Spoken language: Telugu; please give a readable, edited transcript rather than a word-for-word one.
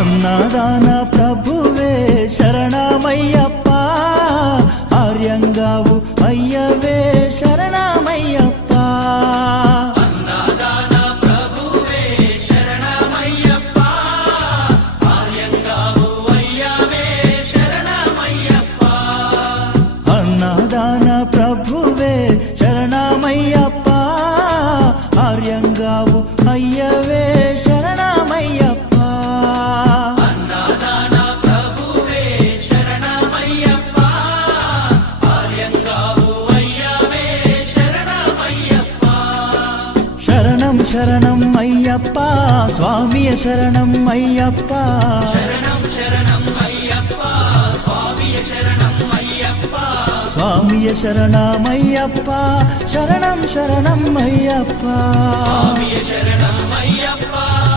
అన్నదాన ప్రభువే శరణమయ్యప్ప, ఆర్యంగావు అయ్యవే శరణమయ్యప్ప. అన్నదాన ప్రభువే శరణమయ్యప్ప, ఆర్యంగావు అయ్యవే శరణమయ్యప్ప. అన్నదాన ప్రభువే శరణమయ్యప్ప, ఆర్యంగావు అయ్యవే శరణమయ్యప్ప. అన్నదాన ప్రభువే శరణమయ్యప్ప, ఆర్యంగావు అయ్యవే శరణమయ్యప్ప. శరణం శరణం అయ్యప్ప, స్వామియ శరణం అయ్యప్ప. శరణం శరణం అయ్యప్ప, స్వామియ శరణం అయ్యప్ప. స్వామియ శరణమయ్యప్ప, శరణం శరణం అయ్యప్ప. స్వామియ శరణం అయ్యప్ప.